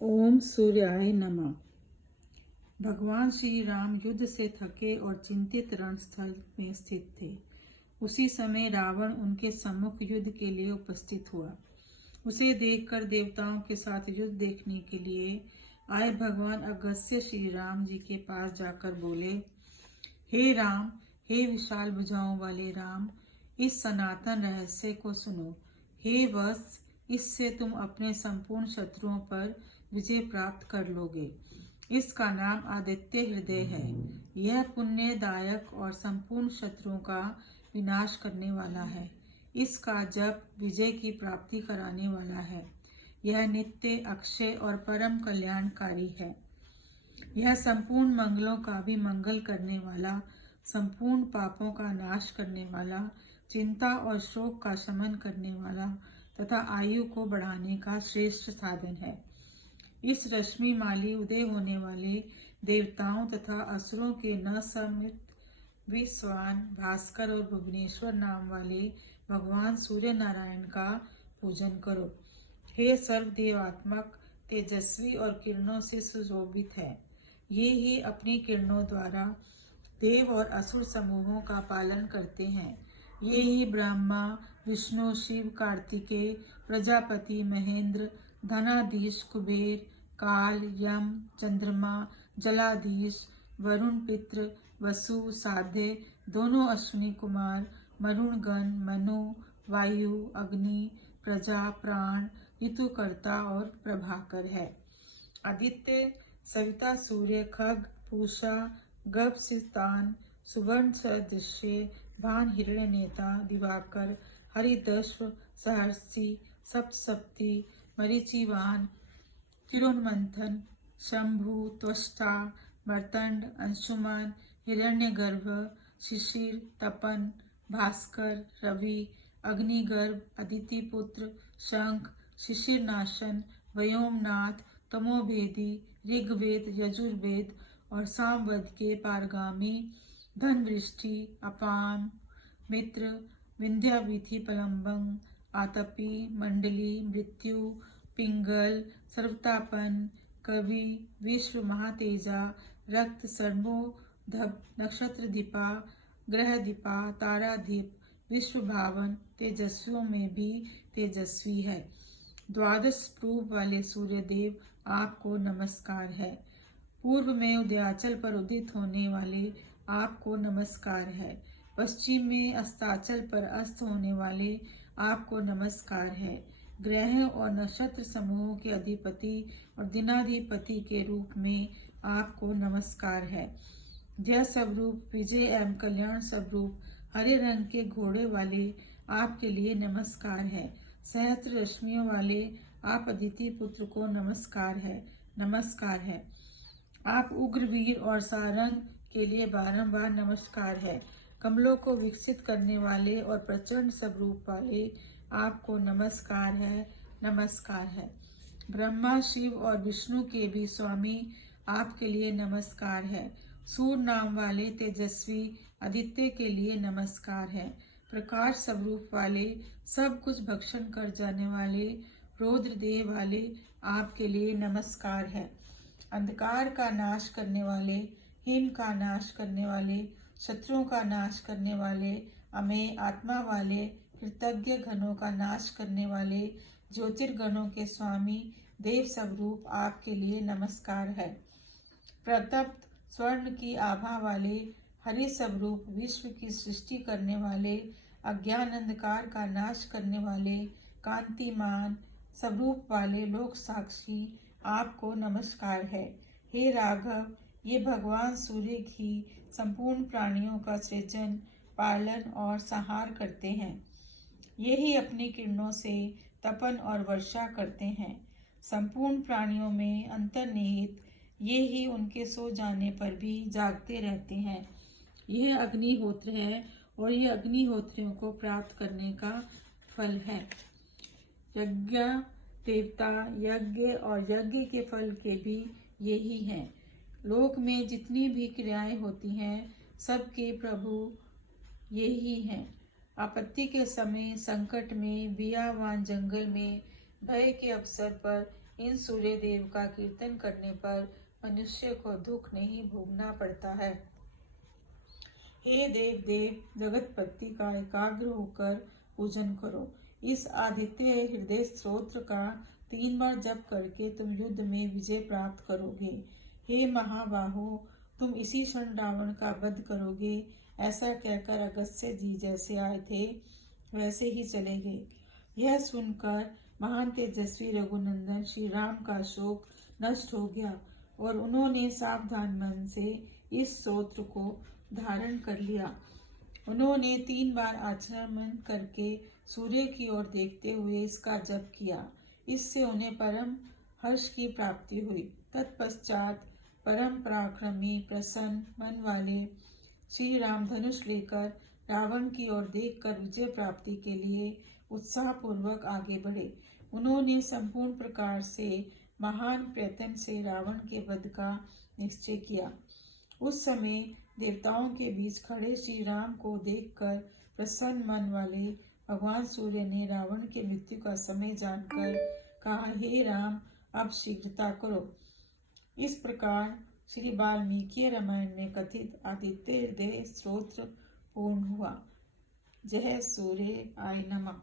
ओम सूर्याय नमः। भगवान श्री राम युद्ध से थके और चिंतित रणस्थल में स्थित थे। उसी समय रावण उनके सम्मुख युद्ध के लिए उपस्थित हुआ। उसे देखकर देवताओं के साथ युद्ध देखने के लिए आए भगवान अगस्त्य श्री राम जी के पास जाकर बोले, हे राम, हे विशाल भुजाओं वाले राम, इस सनातन रहस्य को सुनो। हे वत्स, इससे तुम अपने संपूर्ण शत्रुओं पर विजय प्राप्त कर लोगे। इसका नाम आदित्य हृदय है। यह पुण्यदायक और संपूर्ण शत्रुओं का विनाश करने वाला है। इसका जप विजय की प्राप्ति कराने वाला है। यह नित्य, अक्षय और परम कल्याणकारी है। यह संपूर्ण मंगलों का भी मंगल करने वाला, संपूर्ण पापों का नाश करने वाला, चिंता और शोक का शमन करने वाला तथा आयु को बढ़ाने का श्रेष्ठ साधन है। इस रश्मि माली उदय होने वाले देवताओं तथा असुरों के न समित विश्वान, भास्कर और भुवनेश्वर नाम वाले भगवान सूर्य नारायण का पूजन करो। हे सर्वदेवात्मक, तेजस्वी और किरणों से सुशोभित है। ये ही अपनी किरणों द्वारा देव और असुर समूहों का पालन करते हैं। ये ही ब्रह्मा, विष्णु, शिव, कार्तिकेय, प्रजापति, महेंद्र, धनाधीश, कुबेर, काल, यम, चंद्रमा, जलाधीश, वरुण, पितृ, वसु, साध्य, दोनों अश्विनी कुमार, मरुणगण, मनु, वायु, अग्नि, प्रजा, प्राण, ऋतुकर्ता और प्रभाकर है। आदित्य, सविता, सूर्य, खग, पूषा, गभ, सितान, सुवर्ण सदृश्य, भान, हिरण्य नेता, दिवाकर, हरिदश्व, सहर्षि, सप्तसप्ती, मरीचिवान, किरणमंथन, शंभु, त्वष्टा, मर्तंड, अंशुमान, हिरण्यगर्भ, शिशिर, तपन, भास्कर, रवि, अग्निगर्भ, अदितिपुत्र, शंख, शिशिरनाशन, व्योमनाथ, तमोभेदी, ऋग्वेद, यजुर्वेद और सामवेद के पारगामी, धनवृष्टि, अपाम, मित्र, विंध्याविथि, पलंबंग, आतपी, मंडली, मृत्यु, पिंगल, सर्वतापन, कवि, विश्व महातेजा, रक्त, सर्वोधप, नक्षत्र दीपा, ग्रह दीपा, ताराधीप, विश्व भावन, तेजस्वियों में भी तेजस्वी है। द्वादश रूप वाले सूर्य देव, आपको नमस्कार है। पूर्व में उदयाचल पर उदित होने वाले आपको नमस्कार है। पश्चिम में अस्ताचल पर अस्त होने वाले आपको नमस्कार है। ग्रह और नक्षत्र समूहों के अधिपति और दिनाधिपति के रूप में आपको नमस्कार है। जय स्वरूप, विजय एवं कल्याण स्वरूप, हरे रंग के घोड़े वाले आपके लिए नमस्कार है। सहस्त्र रश्मियों वाले आप अदिति पुत्र को नमस्कार है, नमस्कार है। आप उग्रवीर और सारंग के लिए बारंबार नमस्कार है। कमलों को विकसित करने वाले और प्रचंड स्वरूप वाले आपको नमस्कार है, नमस्कार है। ब्रह्मा, शिव और विष्णु के भी स्वामी आपके लिए नमस्कार है। सूर्य नाम वाले तेजस्वी आदित्य के लिए नमस्कार है। प्रकाश स्वरूप वाले, सब कुछ भक्षण कर जाने वाले, रौद्र देह वाले आपके लिए नमस्कार है। अंधकार का नाश करने वाले, हिम का नाश करने वाले, शत्रुओं का नाश करने वाले, अमेय आत्मा वाले, कृतज्ञ घनों का नाश करने वाले, ज्योतिर्गणों के स्वामी देव स्वरूप आपके लिए नमस्कार है। प्रतप्त स्वर्ण की आभा वाले, हरि स्वरूप, विश्व की सृष्टि करने वाले, अज्ञान अंधकार का नाश करने वाले, कांतिमान स्वरूप वाले, लोक साक्षी आपको नमस्कार है। हे राघव, ये भगवान सूर्य ही संपूर्ण प्राणियों का सृजन, पालन और संहार करते हैं। ये ही अपनी किरणों से तपन और वर्षा करते हैं। संपूर्ण प्राणियों में अंतर्निहित ये ही उनके सो जाने पर भी जागते रहते हैं। यह अग्निहोत्र है और ये अग्निहोत्रियों को प्राप्त करने का फल है। यज्ञ, देवता, यज्ञ और यज्ञ के फल के भी यही हैं। लोक में जितनी भी क्रियाएं होती हैं, सबके प्रभु यही हैं। आपत्ति के समय, संकट में, बियावान जंगल में, भय के अवसर पर इन सूर्य देव का कीर्तन करने पर मनुष्य को दुख नहीं भोगना पड़ता है। हे देव देव जगतपति का एकाग्र होकर पूजन करो। इस आदित्य हृदय स्तोत्र का 3 बार जप करके तुम युद्ध में विजय प्राप्त करोगे। हे महाबाहो, तुम इसी क्षण रावण का वध करोगे। ऐसा कहकर अगस्त्य जी जैसे आए थे वैसे ही चले गए। यह सुनकर महान तेजस्वी रघुनंदन श्री राम का शोक नष्ट हो गया और उन्होंने सावधान मन से इस स्तोत्र को धारण कर लिया। उन्होंने 3 बार आचमन करके सूर्य की ओर देखते हुए इसका जप किया। इससे उन्हें परम हर्ष की प्राप्ति हुई। तत्पश्चात परम पराक्रमी प्रसन्न मन वाले श्री राम धनुष लेकर रावण की ओर देखकर विजय प्राप्ति के लिए उत्साह पूर्वक आगे बढ़े। उन्होंने संपूर्ण प्रकार से महान प्रयत्न से रावण के वध का निश्चय किया। उस समय देवताओं के बीच खड़े श्री राम को देखकर प्रसन्न मन वाले भगवान सूर्य ने रावण के मृत्यु का समय जानकर कहा, हे राम, अब शीघ्रता करो। इस प्रकार श्री वाल्मीकि रामायण में कथित आदित्य हृदय स्तोत्र पूर्ण हुआ। जय सूर्य आय नमः।